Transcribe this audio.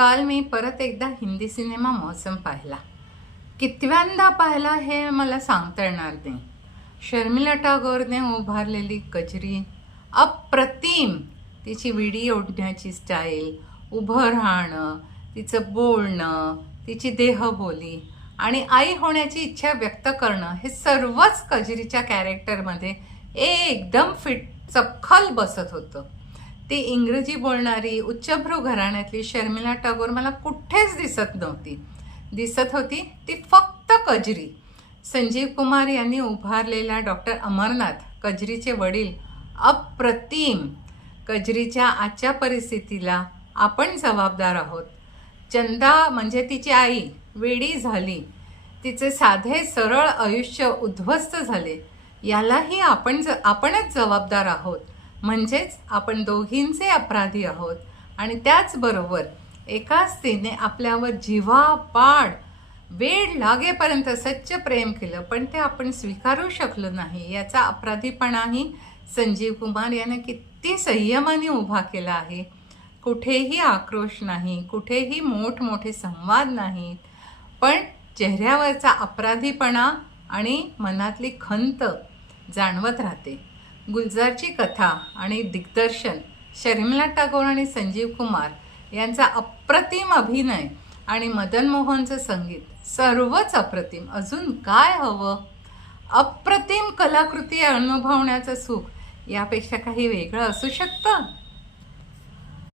काल मी परत एकदा हिंदी सिनेमा मौसम पाहिला. कितव्यांदा पाहिला हे मला सांगता येणार नाही. शर्मिला टागोरने उभारलेली कजरी अप्रतिम. तिची विडी ओढण्याची स्टाईल, उभं राहणं, तिचं बोलणं, तिची देहबोली आणि आई होण्याची इच्छा व्यक्त करणं हे सर्वच कजरीच्या कॅरेक्टरमध्ये एकदम फिट चपखल बसत होतं. ती इंग्रजी बोलणारी उच्चभ्रू घराण्यातली शर्मिला टागोर मला कुठेच दिसत नव्हती. दिसत होती ती फक्त कजरी. संजीव कुमार यांनी उभारलेला डॉक्टर अमरनाथ, कजरीचे वडील, अप्रतिम. कजरीच्या आजच्या परिस्थितीला आपण जबाबदार आहोत. चंदा म्हणजे तिची आई वेडी झाली, तिचे साधे सरळ आयुष्य उद्ध्वस्त झाले, यालाही आपणच जबाबदार आहोत. म्हणजेच आपण दोघींचे अपराधी आहोत. आणि त्याचबरोबर एका स्त्रीने आपल्यावर जीवापाड वेड लागेपर्यंत सच्च प्रेम केलं, पण ते आपण स्वीकारू शकलो नाही. याचा अपराधीपणाही संजीव कुमार याने किती संयमाने उभा केला आहे. कुठेही आक्रोश नाही, कुठेही मोठमोठे संवाद नाहीत, पण चेहऱ्यावरचा अपराधीपणा आणि मनातली खंत जाणवत राहते. गुलजारची कथा आणि दिग्दर्शन, शर्मिला टागोर आणि संजीव कुमार यांचा अप्रतिम अभिनय आणि मदन मोहनचं संगीत, सर्वच अप्रतिम. अजून काय हवं? अप्रतिम कलाकृती अनुभवण्याचं सुख यापेक्षा काही वेगळं असू शकतं?